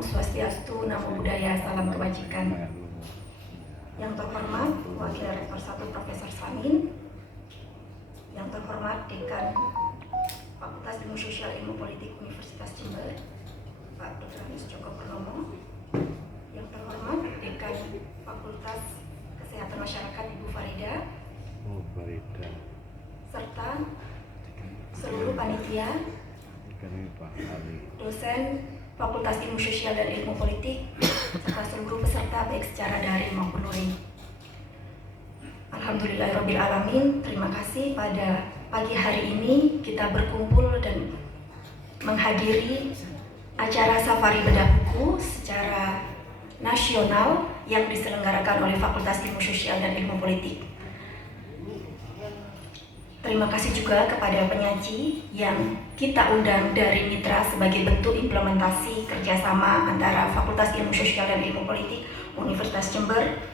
Swastiastu, Namo Buddhaya, Salam Kebajikan. Yang terhormat Wakil Rektor 1 Profesor Samin, yang terhormat Dekan Fakultas Ilmu Sosial Ilmu Politik Universitas Jember, Pak Dr. Anies Joko Purnomo, yang terhormat Dekan Fakultas Kesehatan Masyarakat Ibu Farida, serta seluruh panitia, dosen Fakultas Ilmu Sosial dan Ilmu Politik, serta seluruh peserta baik secara daring maupun luring. Alhamdulillahirrabbilalamin, terima kasih pada pagi hari ini kita berkumpul dan menghadiri acara Safari Bedah Buku secara nasional yang diselenggarakan oleh Fakultas Ilmu Sosial dan Ilmu Politik. Terima kasih juga kepada penyaji yang kita undang dari mitra sebagai bentuk implementasi kerjasama antara Fakultas Ilmu Sosial dan Ilmu Politik Universitas Jember,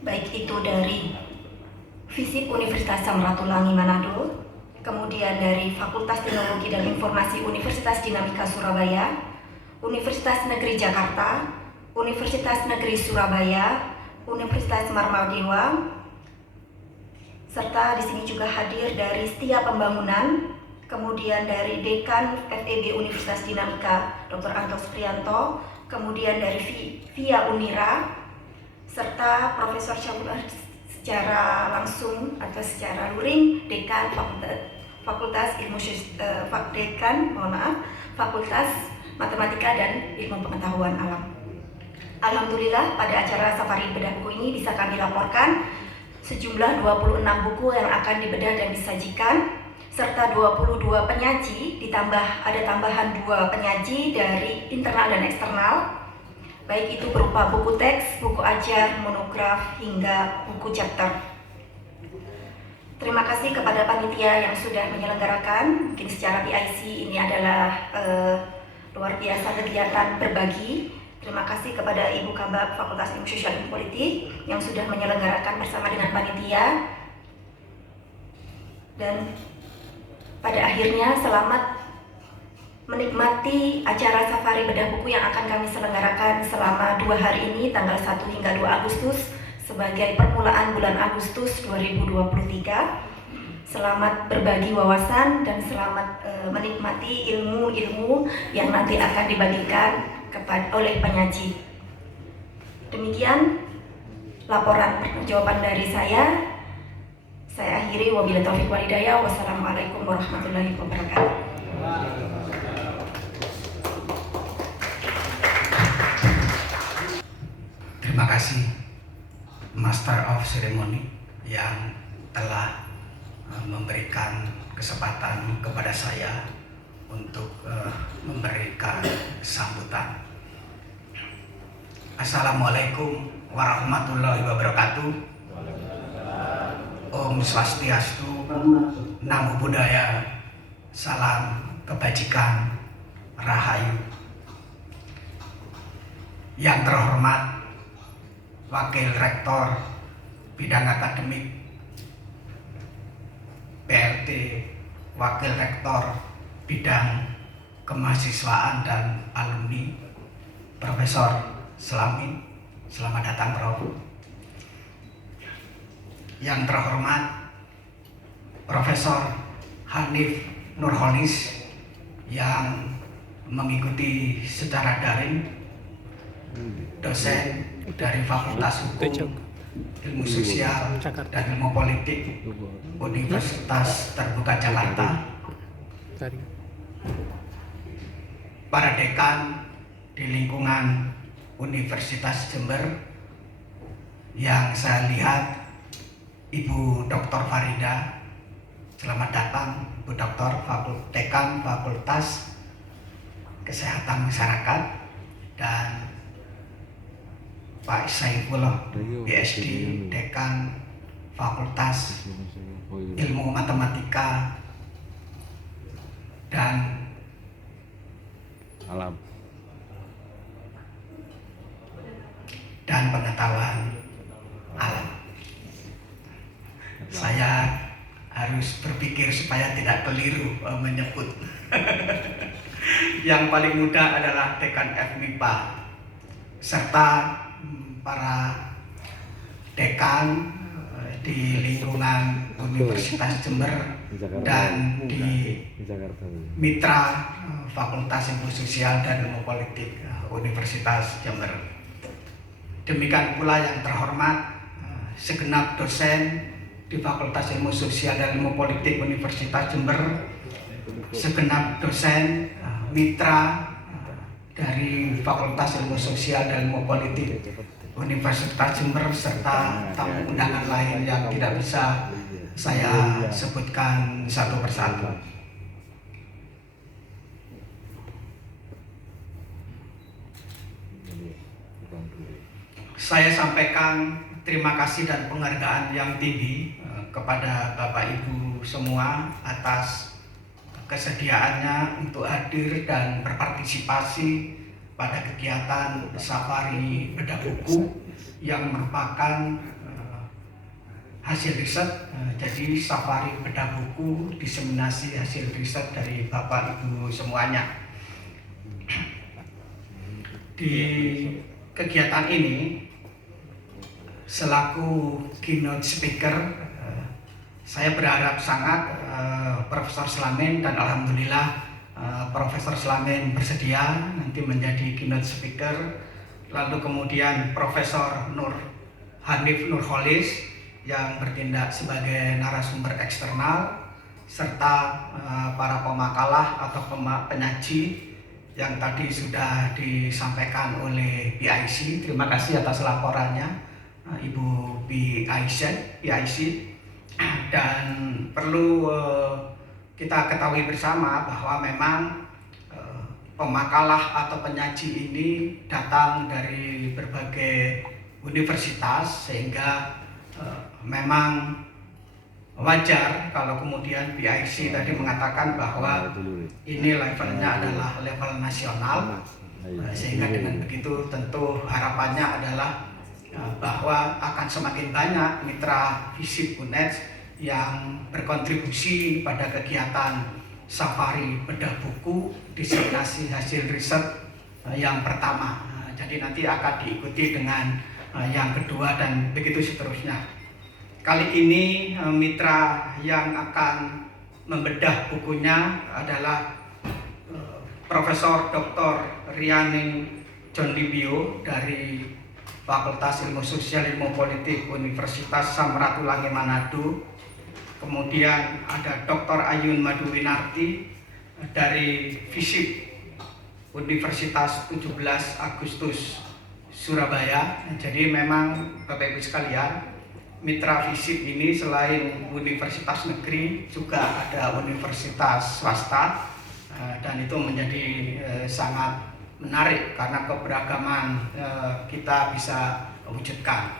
baik itu dari FISIP Universitas Samratulangi Manado, kemudian dari Fakultas Teknologi dan Informasi Universitas Dinamika Surabaya, Universitas Negeri Jakarta, Universitas Negeri Surabaya, Universitas Marmadewa, serta di sini juga hadir dari Setia Pembangunan, kemudian dari Dekan FEB Universitas Dinamika Dr. Anto Supriyanto, kemudian dari Via Unira, serta Profesor Syamul secara langsung atau secara luring Dekan Fakultas Fakultas Matematika dan Ilmu Pengetahuan Alam. Alhamdulillah pada acara Safari Bedah Buku ini bisa kami laporkan sejumlah 26 buku yang akan dibedah dan disajikan, serta 22 penyaji, ditambah ada tambahan 2 penyaji dari internal dan eksternal, baik itu berupa buku teks, buku ajar, monograf, hingga buku chapter. Terima kasih kepada panitia yang sudah menyelenggarakan. Mungkin secara PIC ini adalah luar biasa kegiatan berbagi. Terima kasih kepada Ibu Kabak Fakultas Ilmu Sosial dan Politik yang sudah menyelenggarakan bersama dengan panitia. Dan pada akhirnya selamat menikmati acara Safari Bedah Buku yang akan kami selenggarakan selama 2 hari ini, tanggal 1 hingga 2 Agustus sebagai permulaan bulan Agustus 2023. Selamat berbagi wawasan dan selamat menikmati ilmu-ilmu yang nanti akan dibagikan oleh penyaji. Demikian laporan pertanggungjawaban dari saya. Saya akhiri, wabillahi taufiq wal hidayah. Wassalamualaikum warahmatullahi wabarakatuh. Terima kasih Master of Ceremony yang telah memberikan kesempatan kepada saya untuk memberikan sambutan. Assalamualaikum warahmatullahi wabarakatuh. Om Swastiastu, Namo Buddhaya, salam kebajikan, rahayu. Yang terhormat Wakil Rektor Bidang Akademik PLT, Wakil Rektor Bidang Kemahasiswaan dan Alumni, Profesor Slamin, selamat datang Prof. Yang terhormat Profesor Hanif Nurholis yang mengikuti secara daring, dosen dari Fakultas Hukum, Ilmu Sosial, dan Ilmu Politik Universitas Terbuka Jakarta, para dekan di lingkungan Universitas Jember yang saya lihat, Ibu Dr. Farida, selamat datang Ibu Dr. Dekan Fakultas Kesehatan Masyarakat, dan Pak Saifullah PhD, Dekan Fakultas Ilmu Matematika dan Alam dan Pengetahuan Alam. Saya harus berpikir supaya tidak keliru menyebut. Yang paling muda adalah Dekan FMIPA serta para dekan di lingkungan Universitas Jember dan di Mitra Fakultas Ilmu Sosial dan Ilmu Politik Universitas Jember. Demikian pula yang terhormat segenap dosen di Fakultas Ilmu Sosial dan Ilmu Politik Universitas Jember, segenap dosen mitra dari Fakultas Ilmu Sosial dan Ilmu Politik Universitas Jember, serta tamu undangan lain yang tidak bisa saya sebutkan satu persatu. Saya sampaikan terima kasih dan penghargaan yang tinggi kepada Bapak Ibu semua atas kesediaannya untuk hadir dan berpartisipasi pada kegiatan Safari Bedah Buku yang merupakan hasil riset. Jadi Safari Bedah Buku diseminasi hasil riset dari Bapak Ibu semuanya. Di kegiatan ini selaku keynote speaker, saya berharap sangat Profesor Slamin, dan alhamdulillah Profesor Slamin bersedia nanti menjadi keynote speaker. Lalu kemudian Profesor Hanif Nurholis yang bertindak sebagai narasumber eksternal, serta para pemakalah atau penyaji yang tadi sudah disampaikan oleh PIC. Terima kasih atas laporannya Ibu PIC. Dan perlu kita ketahui bersama bahwa memang pemakalah atau penyaji ini datang dari berbagai universitas, sehingga memang wajar kalau kemudian PIC tadi mengatakan bahwa ini levelnya adalah level nasional, sehingga dengan begitu tentu harapannya adalah bahwa akan semakin banyak mitra FISIP UNED yang berkontribusi pada kegiatan Safari Bedah Buku diseminasi hasil riset yang pertama. Jadi nanti akan diikuti dengan yang kedua dan begitu seterusnya. Kali ini mitra yang akan membedah bukunya adalah Profesor Dr. Riani John Libio dari Fakultas Ilmu Sosial Ilmu Politik Universitas Samratulangi Manado. Kemudian ada Dr. Ayun Maduwinarti dari FISIP Universitas 17 Agustus Surabaya. Jadi memang Bapak Ibu sekalian, mitra FISIP ini selain universitas negeri juga ada universitas swasta, dan itu menjadi sangat menarik karena keberagaman kita bisa wujudkan.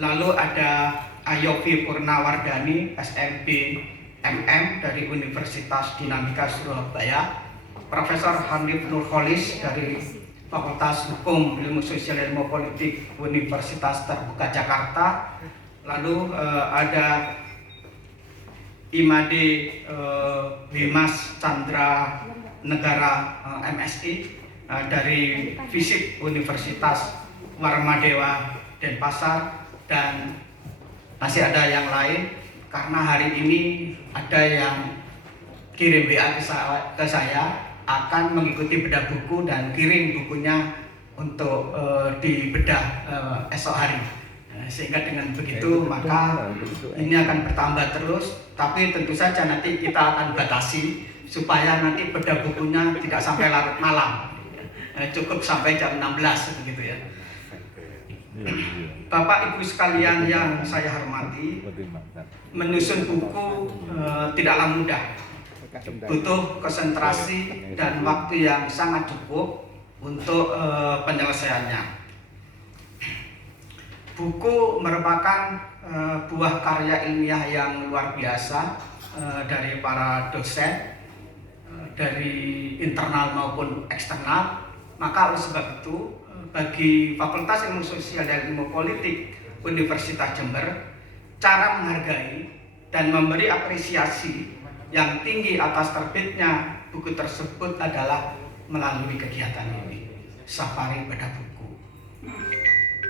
Lalu ada Ayofi Purnawardani SMP MM dari Universitas Dinamika Surabaya, Profesor Hanif Nurholis dari Fakultas Hukum Ilmu Sosial Ilmu Politik Universitas Terbuka Jakarta. Lalu ada Imade Dimas Chandra Negara MSI dari FISIP Universitas Warmadewa Denpasar, dan masih ada yang lain. Karena hari ini ada yang kirim WA ke saya akan mengikuti bedah buku dan kirim bukunya untuk dibedah esok hari. Sehingga dengan begitu maka ini akan bertambah terus, tapi tentu saja nanti kita akan batasi supaya nanti bedah bukunya tidak sampai larut malam, cukup sampai jam 16 begitu ya. Bapak Ibu sekalian yang saya hormati, menyusun buku tidaklah mudah, butuh konsentrasi dan waktu yang sangat cukup untuk penyelesaiannya. Buku merupakan buah karya ilmiah yang luar biasa dari para dosen, dari internal maupun eksternal. Maka oleh sebab itu bagi Fakultas Ilmu Sosial dan Ilmu Politik Universitas Jember, cara menghargai dan memberi apresiasi yang tinggi atas terbitnya buku tersebut adalah melalui kegiatan ini, Safari Bedah Buku.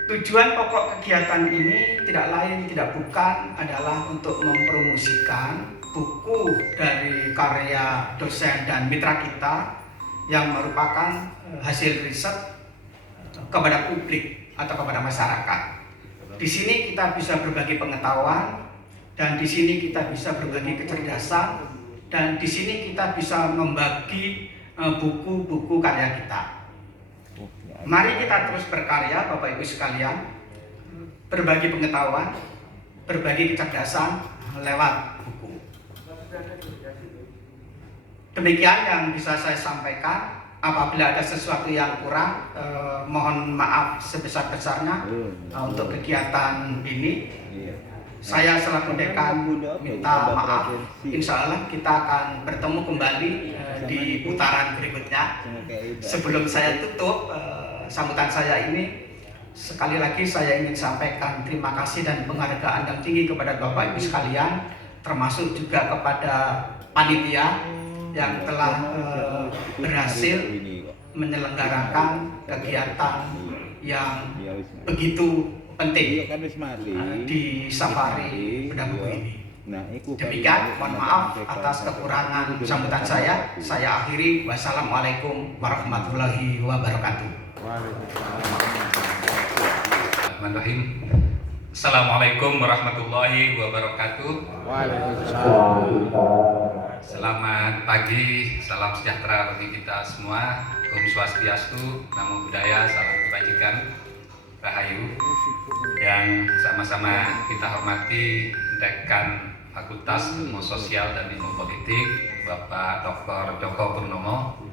Tujuan pokok kegiatan ini tidak lain tidak bukan adalah untuk mempromosikan buku dari karya dosen dan mitra kita yang merupakan hasil riset kepada publik atau kepada masyarakat. Di sini kita bisa berbagi pengetahuan, dan di sini kita bisa berbagi kecerdasan, dan di sini kita bisa membagi buku-buku karya kita. Mari kita terus berkarya, Bapak Ibu sekalian, berbagi pengetahuan, berbagi kecerdasan lewat buku. Demikian yang bisa saya sampaikan. Apabila ada sesuatu yang kurang, mohon maaf sebesar-besarnya untuk kegiatan ini. Saya selaku dekan minta maaf. Insya Allah kita akan bertemu kembali di putaran berikutnya. Sebelum saya tutup sambutan saya ini, sekali lagi saya ingin sampaikan terima kasih dan penghargaan yang tinggi kepada Bapak Ibu sekalian, termasuk juga kepada panitia yang telah berhasil menyelenggarakan kegiatan yang begitu penting di Safari Bedah Buku ini. Demikian, mohon maaf atas kekurangan sambutan saya. Saya akhiri. Wassalamualaikum warahmatullahi wabarakatuh. Bismillahirrahmanirrahim. Assalamualaikum warahmatullahi wabarakatuh. Selamat pagi, salam sejahtera bagi kita semua. Om Swastiastu, Namo Buddhaya, salam kebajikan, Rahayu. Yang sama-sama kita hormati Dekan Fakultas Ilmu Sosial dan Ilmu Politik, Bapak Dr. Joko Purnomo.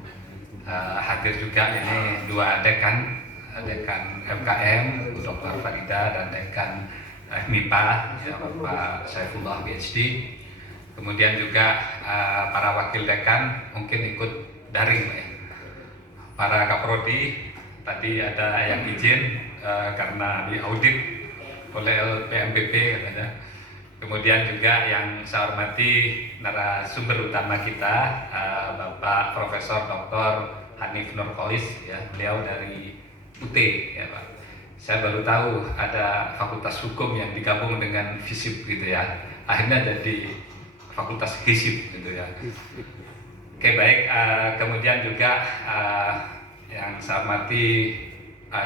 Hadir juga ini dua dekan MKM, Bu Dr. Farida, dan Dekan MIPA, ya, Bapak Saifullah PhD. Kemudian juga para wakil dekan mungkin ikut daring, ya. Para kaprodi tadi ada yang izin karena diaudit oleh LPMPP katanya. Kemudian juga yang saya hormati narasumber utama kita, Bapak Profesor Dr. Hanif Nurholis, ya, beliau dari UT, ya Pak. Saya baru tahu ada Fakultas Hukum yang digabung dengan FISIP gitu ya. Akhirnya jadi Fakultas FISIP gitu ya. Oke, baik. Kemudian juga yang saya hormati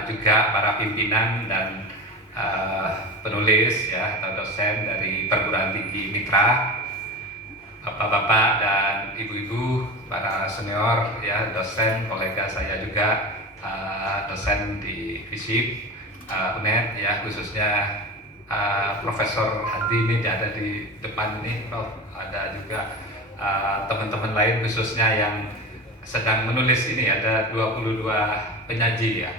juga para pimpinan dan penulis ya atau dosen dari perguruan tinggi mitra, bapak-bapak dan ibu-ibu, para senior ya dosen, kolega saya juga dosen di FISIP UNED ya, khususnya Profesor Hadi ini ada di depan ini, Prof. Ada juga teman-teman lain khususnya yang sedang menulis ini, ada 22 penyaji ya.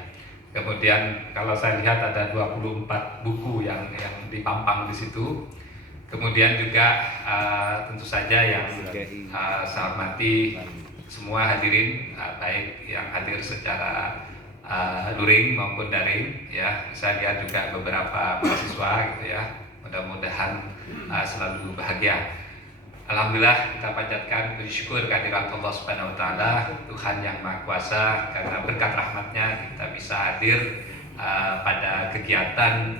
Kemudian kalau saya lihat ada 24 buku yang dipampang di situ. Kemudian juga tentu saja yang saya hormati semua hadirin, baik yang hadir secara luring maupun daring ya. Saya lihat juga beberapa mahasiswa gitu ya. Mudah-mudahan selalu bahagia. Alhamdulillah, kita panjatkan bersyukur kehadirat Allah Subhanahu wa taala, Tuhan yang Maha Kuasa, karena berkat rahmatnya kita bisa hadir pada kegiatan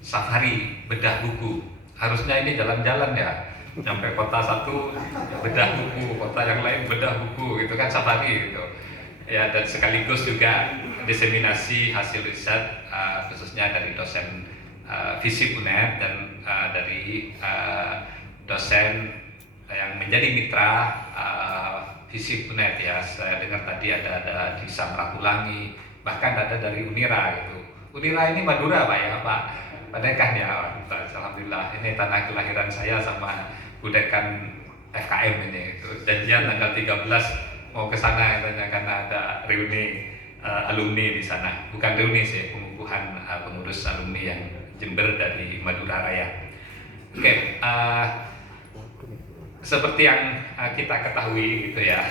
safari bedah buku. Harusnya ini jalan-jalan ya, sampai kota satu bedah buku, kota yang lain bedah buku, gitu kan, safari gitu. Ya, dan sekaligus juga diseminasi hasil riset khususnya dari dosen FISIP UNED dan dari dosen yang menjadi mitra FISIP UNED ya. Saya dengar tadi ada di Samratulangi, bahkan ada dari Unira gitu. Unira ini Madura Pak ya, Pak Dekan ya. Alhamdulillah, ini tanah kelahiran saya sama Bu Dekan FKM ini gitu. Janjian tanggal 13 mau ke sana katanya, karena ada reuni alumni di sana. Bukan reuni sih, pengukuhan pengurus alumni yang Jember dari Madura Raya. Oke, seperti yang kita ketahui gitu ya,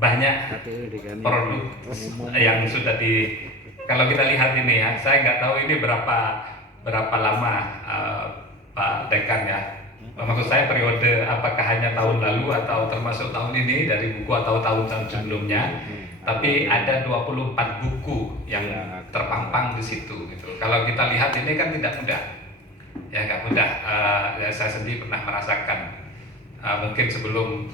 banyak produk yang sudah kalau kita lihat ini ya, saya nggak tahu ini berapa lama Pak Dekan ya. Maksud saya periode apakah hanya tahun lalu atau termasuk tahun ini dari buku atau tahun-tahun sebelumnya. Tapi ada 24 buku yang terpampang di situ gitu. Kalau kita lihat ini kan tidak mudah. Ya nggak mudah. Saya sendiri pernah merasakan mungkin sebelum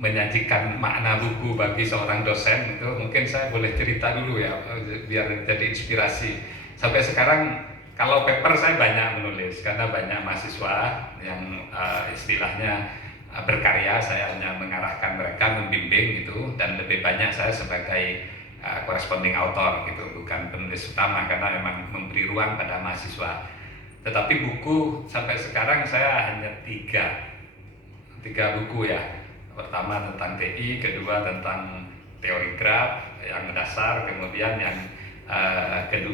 menyajikan makna buku bagi seorang dosen itu, mungkin saya boleh cerita dulu ya biar jadi inspirasi. Sampai sekarang kalau paper saya banyak menulis karena banyak mahasiswa yang istilahnya berkarya, saya hanya mengarahkan mereka, membimbing gitu, dan lebih banyak saya sebagai corresponding author gitu, bukan penulis utama karena memang memberi ruang pada mahasiswa. Tetapi buku sampai sekarang saya hanya tiga buku ya. Pertama tentang TI, kedua tentang teori graf yang dasar, kemudian yang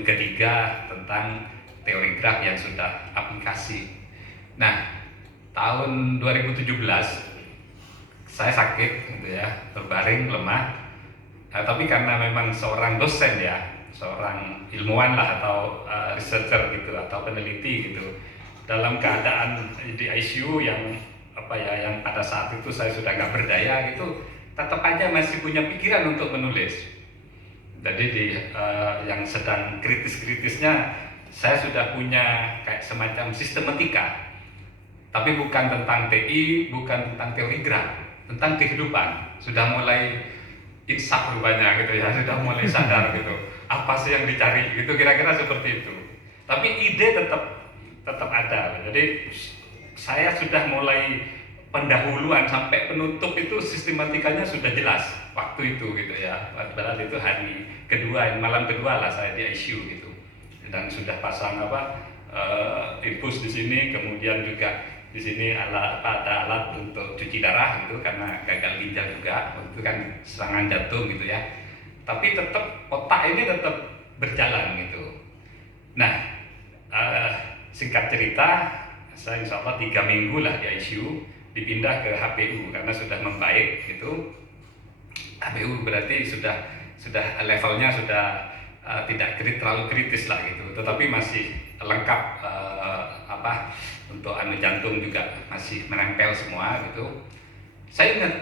ketiga tentang teori graf yang sudah aplikasi. Nah, tahun 2017 saya sakit gitu ya, berbaring lemah. Tapi karena memang seorang dosen ya, seorang ilmuwan lah atau researcher gitu atau peneliti gitu, dalam keadaan di ICU yang yang pada saat itu saya sudah nggak berdaya gitu, tetap aja masih punya pikiran untuk menulis. Jadi yang sedang kritis-kritisnya saya sudah punya kayak semacam sistematika, tapi bukan tentang TI, bukan tentang teori graf, tentang kehidupan. Sudah mulai insaf rupanya gitu ya, sudah mulai sadar gitu apa sih yang dicari gitu, kira-kira seperti itu. Tapi ide tetap ada. Jadi saya sudah mulai pendahuluan sampai penutup itu sistematikanya sudah jelas waktu itu gitu ya. Padahal itu hari kedua, malam kedua lah saya di ICU gitu, dan sudah pasang infus di sini, kemudian juga di sini ada alat untuk cuci darah gitu karena gagal ginjal juga, itu kan serangan jantung gitu ya. Tapi tetap otak ini tetap berjalan gitu. Nah, singkat cerita, saya insya Allah 3 minggu lah di ICU, dipindah ke HPU karena sudah membaik gitu. HPU berarti sudah levelnya sudah tidak terlalu kritis lah gitu, tetapi masih lengkap untuk jantung juga masih menempel semua gitu. Saya ingat,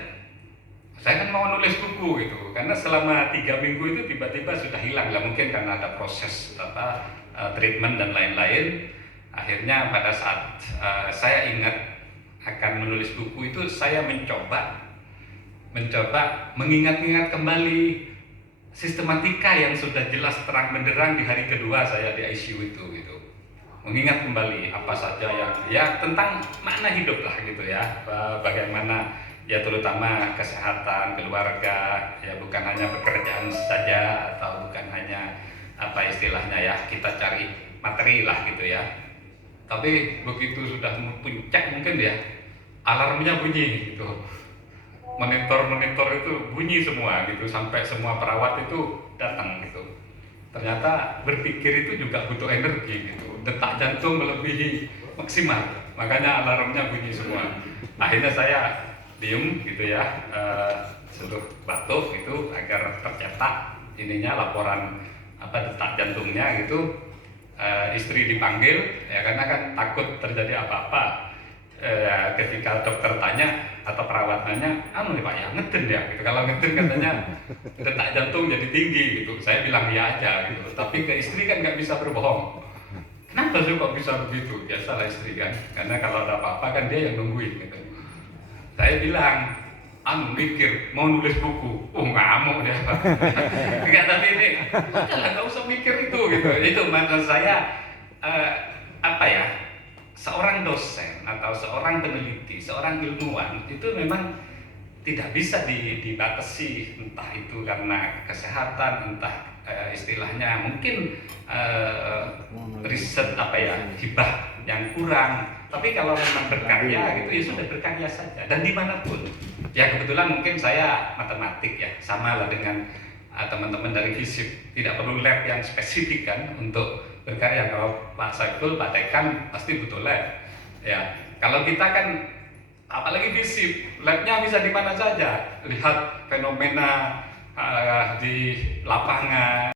saya kan mau nulis buku gitu, karena selama 3 minggu itu tiba-tiba sudah hilang lah, mungkin karena ada proses treatment dan lain-lain. Akhirnya pada saat saya ingat akan menulis buku itu, saya mencoba mencoba mengingat-ingat kembali sistematika yang sudah jelas terang benderang di hari kedua saya di ICU itu gitu. Mengingat kembali apa saja yang ya tentang makna hidup lah gitu ya, bagaimana ya terutama kesehatan keluarga, ya bukan hanya pekerjaan saja atau bukan hanya apa istilahnya ya kita cari materi lah gitu ya. Tapi begitu sudah puncak mungkin ya alarmnya bunyi gitu, monitor itu bunyi semua gitu, sampai semua perawat itu datang gitu. Ternyata berpikir itu juga butuh energi gitu, detak jantung melebihi maksimal, makanya alarmnya bunyi semua. Akhirnya saya diem gitu ya, suruh batuk gitu agar tercetak ininya laporan apa detak jantungnya gitu. Istri dipanggil ya karena kan takut terjadi apa-apa. Ketika dokter tanya atau perawat nanya, anu nih Pak ya ngeden ya gitu. Kalau ngeden katanya detak jantung jadi tinggi gitu. Saya bilang iya aja gitu. Tapi ke istri kan nggak bisa berbohong. Kenapa sih kok bisa begitu? Biasalah istri kan. Karena kalau ada apa-apa kan dia yang nungguin gitu. Saya bilang, anu mikir mau nulis buku. Oh ngamuk dia Pak. Enggak, tapi ini nggak usah mikir itu gitu. Itu maksud saya apa ya? Seorang dosen atau seorang peneliti, seorang ilmuwan itu memang tidak bisa dibatasi, entah itu karena kesehatan, entah istilahnya mungkin riset apa ya, hibah yang kurang. Tapi kalau memang berkarya gitu ya sudah berkarya saja dan dimanapun. Ya kebetulan mungkin saya matematik ya, sama lah dengan teman-teman dari FISIP, tidak perlu lab yang spesifik kan untuk berkarya. Kalau Pak Saiful, Pak Dekan pasti butuh lab. Ya, kalau kita kan apalagi FISIP, labnya bisa di mana saja. Lihat fenomena di lapangan.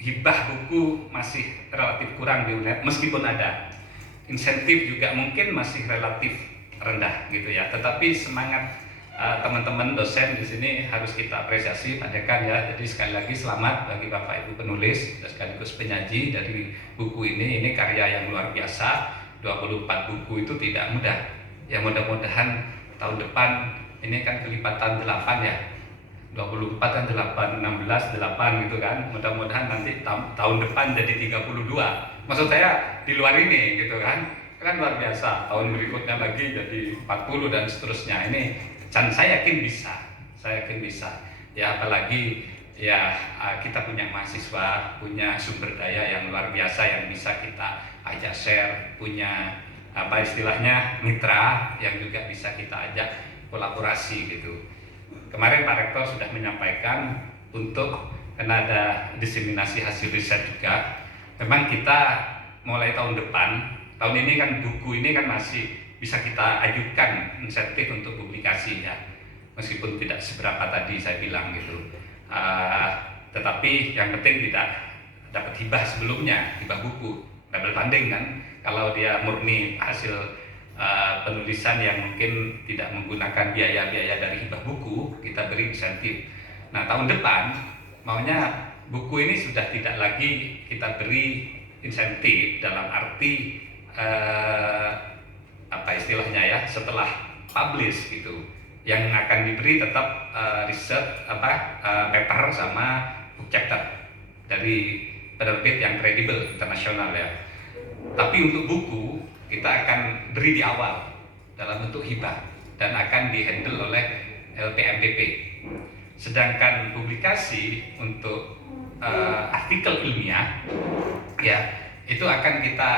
Hibah buku masih relatif kurang di UNED, meskipun ada. Insentif juga mungkin masih relatif rendah gitu ya. Tetapi semangat teman-teman dosen di sini harus kita apresiasi, Pak Dekan ya. Jadi sekali lagi selamat bagi Bapak Ibu penulis dan sekaligus penyaji dari buku ini. Ini karya yang luar biasa. 24 buku itu tidak mudah. Ya mudah-mudahan tahun depan ini kan kelipatan 8 ya. 24 kan 8, 16, 8 gitu kan. Mudah-mudahan nanti tahun depan jadi 32. Maksud saya di luar ini gitu kan. Kan luar biasa. Tahun berikutnya lagi jadi 40 dan seterusnya. Ini dan saya yakin bisa, ya apalagi ya kita punya mahasiswa, punya sumber daya yang luar biasa yang bisa kita ajak share, punya apa istilahnya mitra yang juga bisa kita ajak kolaborasi gitu. Kemarin Pak Rektor sudah menyampaikan untuk karena ada diseminasi hasil riset juga, memang kita mulai tahun depan, tahun ini kan buku ini kan masih bisa kita ajukan insentif untuk publikasi ya, meskipun tidak seberapa tadi saya bilang gitu. Tetapi yang penting tidak dapat hibah sebelumnya, hibah buku, double funding kan. Kalau dia murni hasil penulisan yang mungkin tidak menggunakan biaya-biaya dari hibah buku, kita beri insentif. Nah tahun depan maunya buku ini sudah tidak lagi kita beri insentif dalam arti apa istilahnya ya, setelah publish gitu, yang akan diberi tetap riset paper sama book chapter dari penerbit yang kredibel internasional ya. Tapi untuk buku kita akan beri di awal dalam bentuk hibah dan akan dihandle oleh LPMPP. Sedangkan publikasi untuk artikel ilmiah ya itu akan kita,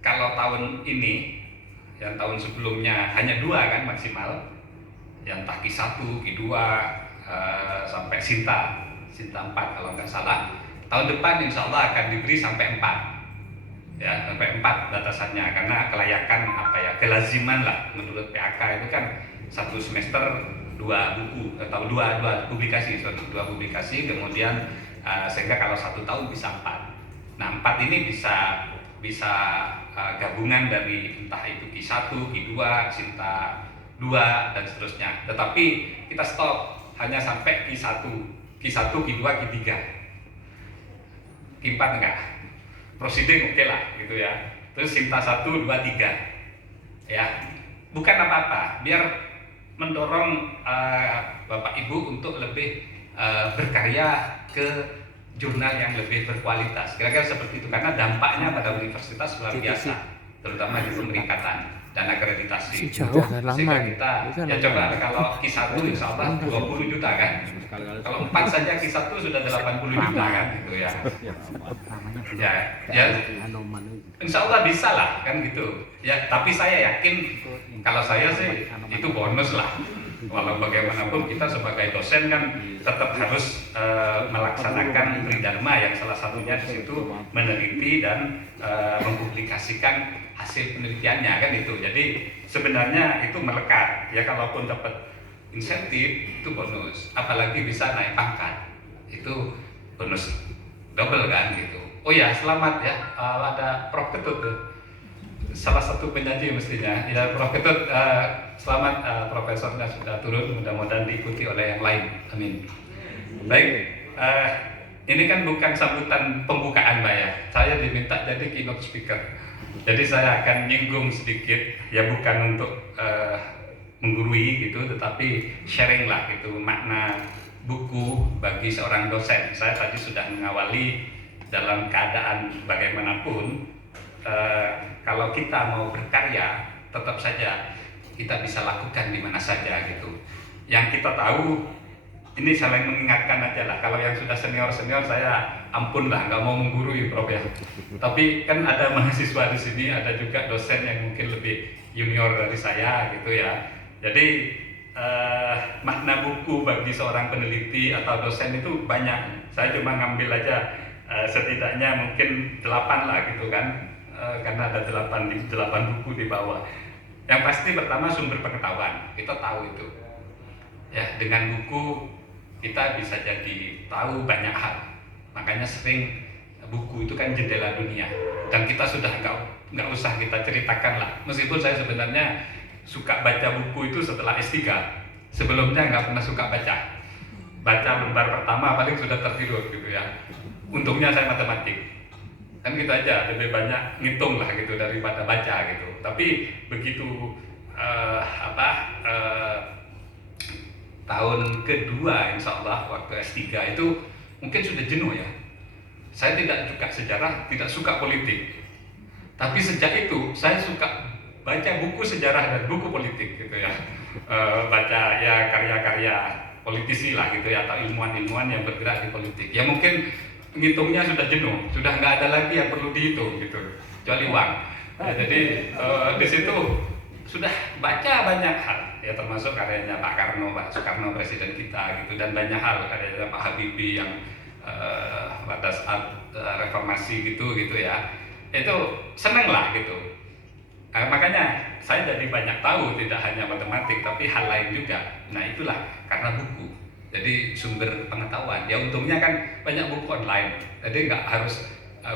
kalau tahun ini, yang tahun sebelumnya hanya 2 kan maksimal, yang entah Q1, Q2 sampai Sinta 4 kalau nggak salah. Tahun depan insya Allah akan diberi sampai 4, ya sampai 4 batasannya, karena kelayakan apa ya, kelaziman lah menurut PAK itu kan 1 semester 2 buku atau 2 publikasi, 2 publikasi, kemudian sehingga kalau 1 tahun bisa 4. Nah 4 ini bisa gabungan dari entah itu Q1, Q2, Sinta 2 dan seterusnya. Tetapi kita stop hanya sampai Q1, Q2, Q3. Q4 enggak. Proceeding oke lah gitu ya. Terus Sinta 1, 2, 3. Ya. Bukan apa-apa, biar mendorong Bapak Ibu untuk lebih berkarya ke jurnal yang lebih berkualitas. Kira-kira seperti itu, karena dampaknya pada universitas luar biasa, terutama di pemeringkatan dan akreditasi. Sehingga kita ya coba kalau Q1 insya Allah 20 juta kan. Kalau 4 saja Q1 sudah 80 juta kan gitu ya. Ya, insya Allah bisa lah kan gitu. Ya, tapi saya yakin kalau saya sih itu bonus lah. Walau bagaimanapun kita sebagai dosen kan tetap harus melaksanakan tridharma yang salah satunya di situ meneliti dan mempublikasikan hasil penelitiannya kan itu. Jadi sebenarnya itu melekat ya, kalaupun dapat insentif itu bonus, apalagi bisa naik pangkat itu bonus double kan gitu. Oh ya, selamat ya, ada Prof Ketut tuh, salah satu penyaji mestinya ya. Prof Ketut, selamat, profesornya sudah turun, mudah-mudahan diikuti oleh yang lain, amin. Baik, ini kan bukan sambutan pembukaan Mbak ya, saya diminta jadi keynote speaker, jadi saya akan nyinggung sedikit ya, bukan untuk menggurui gitu, tetapi sharing lah gitu makna buku bagi seorang dosen. Saya tadi sudah mengawali dalam keadaan bagaimanapun, kalau kita mau berkarya tetap saja kita bisa lakukan di mana saja gitu. Yang kita tahu ini saling mengingatkan aja lah. Kalau yang sudah senior saya ampun lah, nggak mau menggurui Prof ya. Tapi kan ada mahasiswa di sini, ada juga dosen yang mungkin lebih junior dari saya gitu ya. Jadi makna buku bagi seorang peneliti atau dosen itu banyak. Saya cuma ngambil aja setidaknya mungkin 8 lah gitu kan, karena ada 8 buku di bawah. Yang pasti pertama sumber pengetahuan, kita tahu itu ya, dengan buku kita bisa jadi tahu banyak hal. Makanya sering buku itu kan jendela dunia, dan kita sudah nggak usah kita ceritakan lah. Meskipun saya sebenarnya suka baca buku itu setelah S3, sebelumnya nggak pernah suka baca lembar pertama paling sudah tertidur gitu ya. Untungnya saya matematik, kan gitu aja, lebih banyak ngitung lah gitu daripada baca gitu. Tapi begitu tahun kedua insya Allah waktu S3 itu mungkin sudah jenuh ya. Saya tidak suka sejarah, tidak suka politik, tapi sejak itu saya suka baca buku sejarah dan buku politik gitu ya. Baca ya karya-karya politisi lah gitu ya, atau ilmuwan-ilmuwan yang bergerak di politik. Ya mungkin ngitungnya sudah jenuh, sudah nggak ada lagi yang perlu dihitung gitu, kecuali uang. Ya, jadi di situ sudah baca banyak hal ya, termasuk karyanya Pak Soekarno presiden kita gitu, dan banyak hal karyanya Pak Habibie yang pada saat reformasi gitu ya. Itu seneng lah gitu. Makanya saya jadi banyak tahu, tidak hanya matematik tapi hal lain juga. Nah itulah karena buku. Jadi sumber pengetahuan. Ya untungnya kan banyak buku online, jadi nggak harus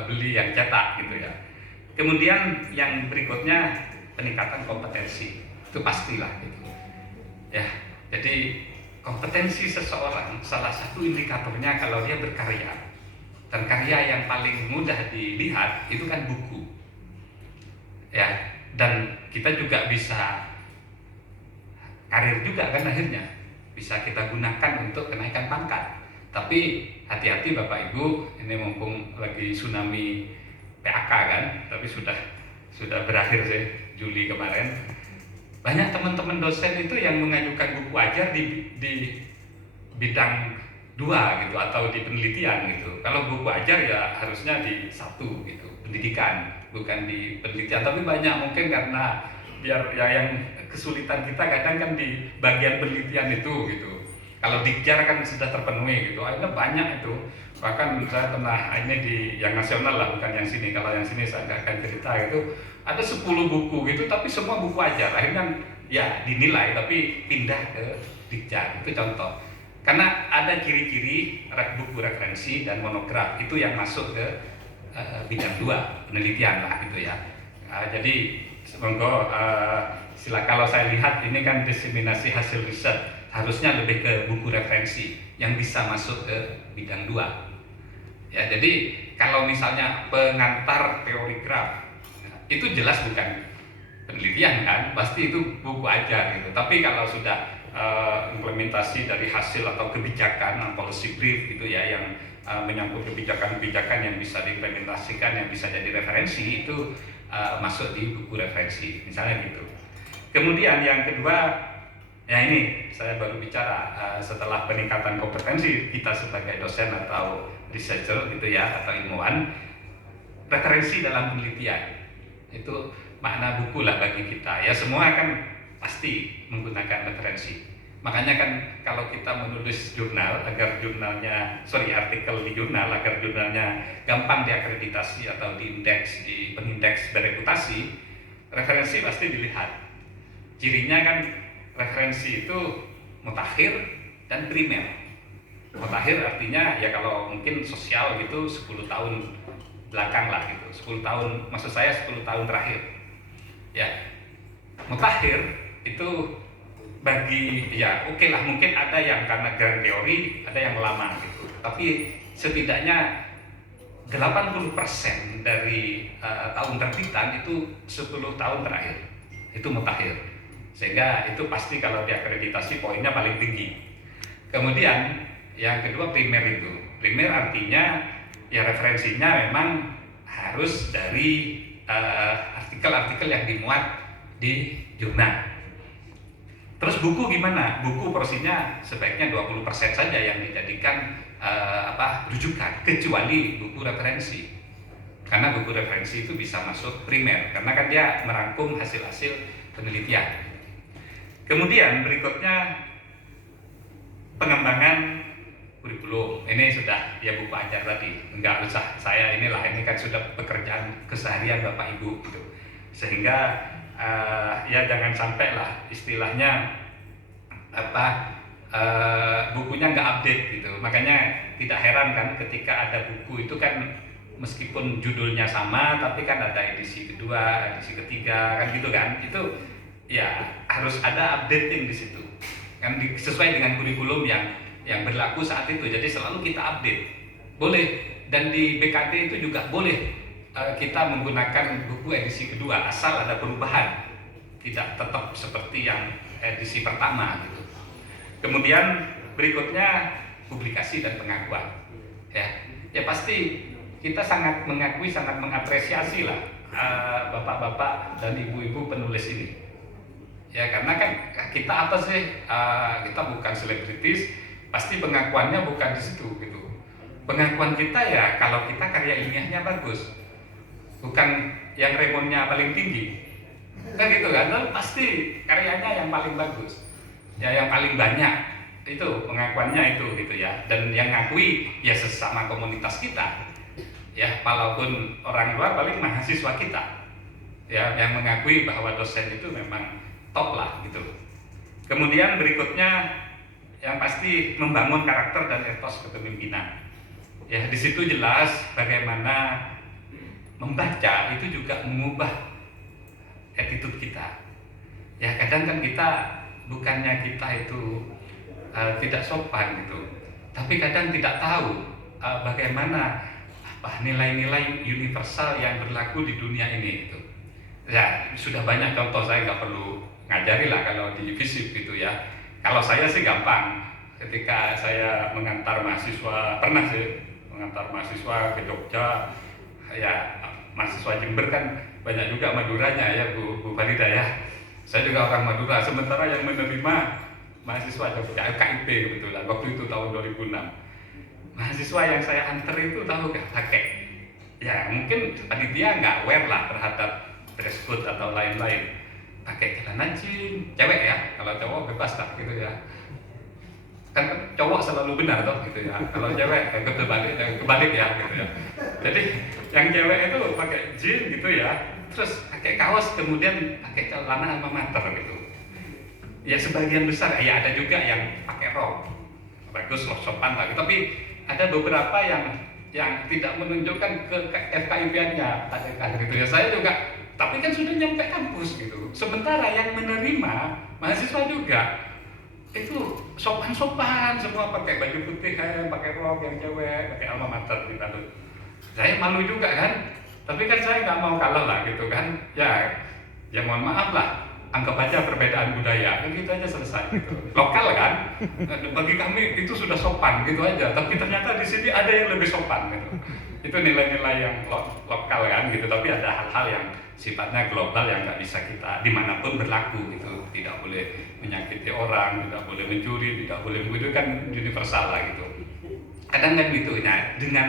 beli yang cetak gitu ya. Kemudian yang berikutnya peningkatan kompetensi, itu pastilah gitu. Ya, jadi kompetensi seseorang salah satu indikatornya kalau dia berkarya, dan karya yang paling mudah dilihat itu kan buku. Ya, dan kita juga bisa karir juga kan, akhirnya bisa kita gunakan untuk kenaikan pangkat. Tapi hati-hati Bapak Ibu, ini mumpung lagi tsunami PHK kan, tapi sudah berakhir sih Juli kemarin. Banyak teman-teman dosen itu yang mengajukan buku ajar di bidang 2 gitu, atau di penelitian gitu. Kalau buku ajar ya harusnya di 1 gitu, pendidikan, bukan di penelitian. Tapi banyak mungkin karena biar ya yang kesulitan kita kadang kan di bagian penelitian itu gitu. Kalau Dikjar kan sudah terpenuhi gitu, akhirnya banyak itu. Bahkan saya pernah ini di yang nasional lah, bukan yang sini. Kalau yang sini saya nggak akan cerita gitu. Ada 10 buku gitu, tapi semua buku ajar. Akhirnya ya dinilai, tapi pindah ke Dikjar. Itu contoh. Karena ada ciri-ciri buku referensi dan monograf itu yang masuk ke bidang 2 penelitian lah gitu ya. Jadi monggo silakan. Kalau saya lihat ini kan diseminasi hasil riset, harusnya lebih ke buku referensi yang bisa masuk ke bidang 2. Ya, jadi kalau misalnya pengantar teori graf itu jelas bukan penelitian kan, pasti itu buku ajar gitu. Tapi kalau sudah implementasi dari hasil atau kebijakan, policy brief gitu ya, yang menyangkut kebijakan-kebijakan yang bisa diimplementasikan, yang bisa jadi referensi, itu masuk di buku referensi, misalnya gitu. Kemudian yang kedua, ya ini saya baru bicara setelah peningkatan kompetensi kita sebagai dosen atau researcher gitu ya, atau ilmuwan, referensi dalam penelitian itu makna buku lah bagi kita ya. Semua kan pasti menggunakan referensi, makanya kan kalau kita menulis jurnal agar jurnalnya artikel di jurnal agar jurnalnya gampang diakreditasi atau diindeks di penindeks bereputasi, referensi pasti dilihat. Cirinya kan referensi itu mutakhir dan primer. Mutakhir artinya ya kalau mungkin sosial gitu 10 tahun belakang lah gitu, 10 tahun, maksud saya 10 tahun terakhir ya. Mutakhir itu bagi ya oke lah, mungkin ada yang karena grand teori, ada yang lama gitu, tapi setidaknya 80% dari tahun terbitan itu 10 tahun terakhir itu mutakhir, sehingga itu pasti kalau diakreditasi poinnya paling tinggi. Kemudian yang kedua primer. Itu primer artinya ya referensinya memang harus dari artikel-artikel yang dimuat di jurnal. Terus buku gimana? Buku porsinya sebaiknya 20% saja yang dijadikan rujukan, kecuali buku referensi. Karena buku referensi itu bisa masuk primer, karena kan dia merangkum hasil-hasil penelitian. Kemudian berikutnya pengembangan kurikulum. Ini sudah ya buku ajar tadi, enggak usah saya inilah, ini kan sudah pekerjaan keseharian Bapak Ibu gitu. Sehingga ya jangan sampai lah istilahnya bukunya nggak update gitu. Makanya tidak heran kan ketika ada buku itu kan meskipun judulnya sama tapi kan ada edisi kedua, edisi ketiga kan gitu kan. Itu ya harus ada updating di situ. Kan sesuai dengan kurikulum yang berlaku saat itu. Jadi selalu kita update. Boleh, dan di BKD itu juga boleh kita menggunakan buku edisi kedua asal ada perubahan, tidak tetap seperti yang edisi pertama gitu. Kemudian berikutnya publikasi dan pengakuan. Ya pasti kita sangat mengakui, sangat mengapresiasi lah bapak-bapak dan ibu-ibu penulis ini. Ya karena kan kita apa sih? Kita bukan selebritis, pasti pengakuannya bukan di situ gitu. Pengakuan kita ya kalau kita karya ilmiahnya bagus, bukan yang remonnya paling tinggi, kan gitu kan? Lalu pasti karyanya yang paling bagus, ya yang paling banyak itu pengakuannya itu gitu ya. Dan yang ngakui ya sesama komunitas kita, ya walaupun orang luar paling mahasiswa kita, ya yang mengakui bahwa dosen itu memang top lah gitu. Kemudian berikutnya yang pasti membangun karakter dan etos kepemimpinan. Ya di situ jelas bagaimana membaca itu juga mengubah attitude kita. Ya kadang kan kita bukannya kita itu tidak sopan gitu, tapi kadang tidak tahu bagaimana nilai-nilai universal yang berlaku di dunia ini itu. Ya sudah banyak contoh, saya nggak perlu ngajari lah kalau di FISIP gitu ya. Kalau saya sih gampang, ketika saya mengantar mahasiswa, pernah sih mengantar mahasiswa ke Jogja, ya mahasiswa Jember kan banyak juga Maduranya ya Bu Farida ya. Saya juga orang Madura, sementara yang menerima mahasiswa Jogja KIP kebetulan waktu itu tahun 2006. Mahasiswa yang saya antar itu tahu gak pakai, ya mungkin panitia nggak aware lah terhadap dress code atau lain-lain, pakai celana jeans, cewek ya, kalau cowok bebas lah gitu ya. Kan cowok selalu benar toh gitu ya, kalau cewek kebalik ya gitu ya. Jadi yang cewek itu pakai jeans gitu ya, terus pakai kaos, kemudian pakai celana alma mater gitu. Ya sebagian besar, ya ada juga yang pakai rok, bagus loh, sopan lah. Tapi ada beberapa yang tidak menunjukkan ke FKIP-nya gitu ya. Saya juga, tapi kan sudah nyampe kampus gitu. Sementara yang menerima mahasiswa juga itu sopan-sopan, semua pakai baju putih, pakai rok yang cewek, pakai alma mater gitu. Saya malu juga kan, tapi kan saya nggak mau kalah lah gitu kan. Ya Ya mohon maaf lah, anggap aja perbedaan budaya, kan gitu aja selesai gitu. Lokal kan, bagi kami itu sudah sopan gitu aja, tapi ternyata di sini ada yang lebih sopan gitu. Itu nilai-nilai yang lokal kan gitu, tapi ada hal-hal yang sifatnya global yang nggak bisa kita dimanapun berlaku gitu. Tidak boleh menyakiti orang, tidak boleh mencuri, tidak boleh itu kan universal lah gitu. Kadang kan gitu, nah dengan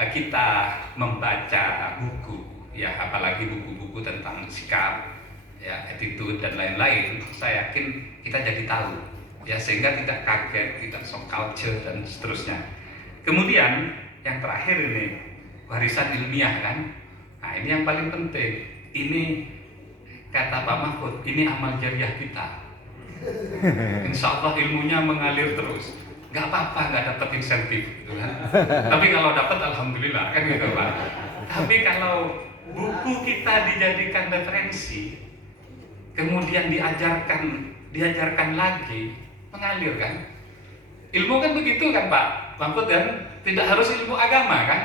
kita membaca buku, ya apalagi buku-buku tentang sikap, ya attitude dan lain-lain, saya yakin kita jadi tahu, ya sehingga tidak kaget, tidak shock culture dan seterusnya. Kemudian yang terakhir ini warisan ilmiah kan, nah ini yang paling penting. Ini kata Pak Mahfud, ini amal jariah kita. Insya Allah ilmunya mengalir terus. Nggak apa-apa nggak dapat insentif gitu kan. Tapi kalau dapat alhamdulillah kan gitu Pak. Tapi kalau buku kita dijadikan referensi, kemudian diajarkan lagi, mengalir kan. Ilmu kan begitu kan Pak Mahfud kan, tidak harus ilmu agama kan.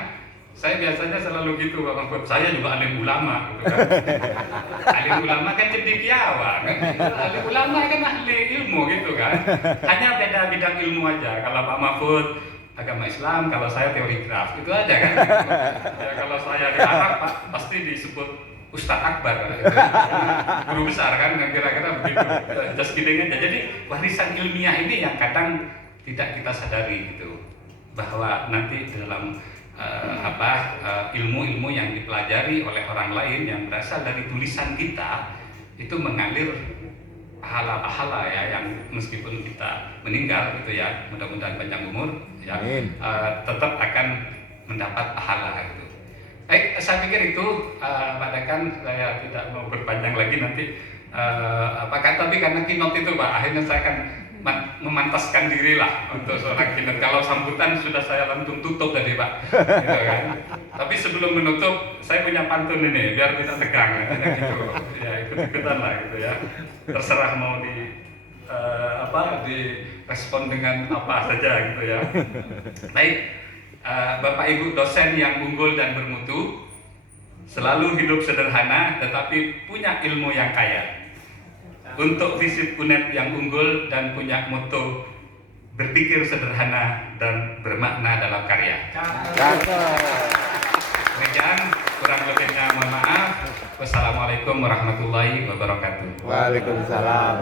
Saya biasanya selalu gitu Pak Mahfud, saya juga alim ulama gitu kan. Alim ulama kan cendekiawan kan. Alim ulama kan ahli ilmu gitu kan. Hanya beda bidang ilmu aja. Kalau Pak Mahfud agama Islam, kalau saya teori graf, itu aja kan. Ya, kalau saya di Arab pasti disebut Ustadz Akbar, gitu. Guru besar kan, kira-kira begitu. Just kidding aja. Jadi warisan ilmiah ini yang kadang tidak kita sadari gitu, bahwa nanti dalam ilmu-ilmu yang dipelajari oleh orang lain yang berasal dari tulisan kita itu mengalir pahala-pahala ya, yang meskipun kita meninggal gitu ya, mudah-mudahan panjang umur ya, tetap akan mendapat pahala gitu. Baik, saya pikir itu Pak Dekan, saya tidak mau berpanjang lagi nanti tapi karena keynote itu Pak, akhirnya saya akan memantaskan diri lah untuk seorang keynote. Kalau sambutan sudah saya langsung tutup tadi Pak, gitu kan. Tapi sebelum menutup, saya punya pantun ini biar tidak tegang, gitu. Ya ikut-ikutan lah gitu ya. Terserah mau direspon dengan apa saja gitu ya. Baik, Bapak Ibu dosen yang unggul dan bermutu, selalu hidup sederhana tetapi punya ilmu yang kaya. Untuk FISIP UNED yang unggul dan punya moto berpikir sederhana dan bermakna dalam karya. Demikian, kurang lebihnya mohon maaf. Wassalamualaikum warahmatullahi wabarakatuh. Waalaikumsalam.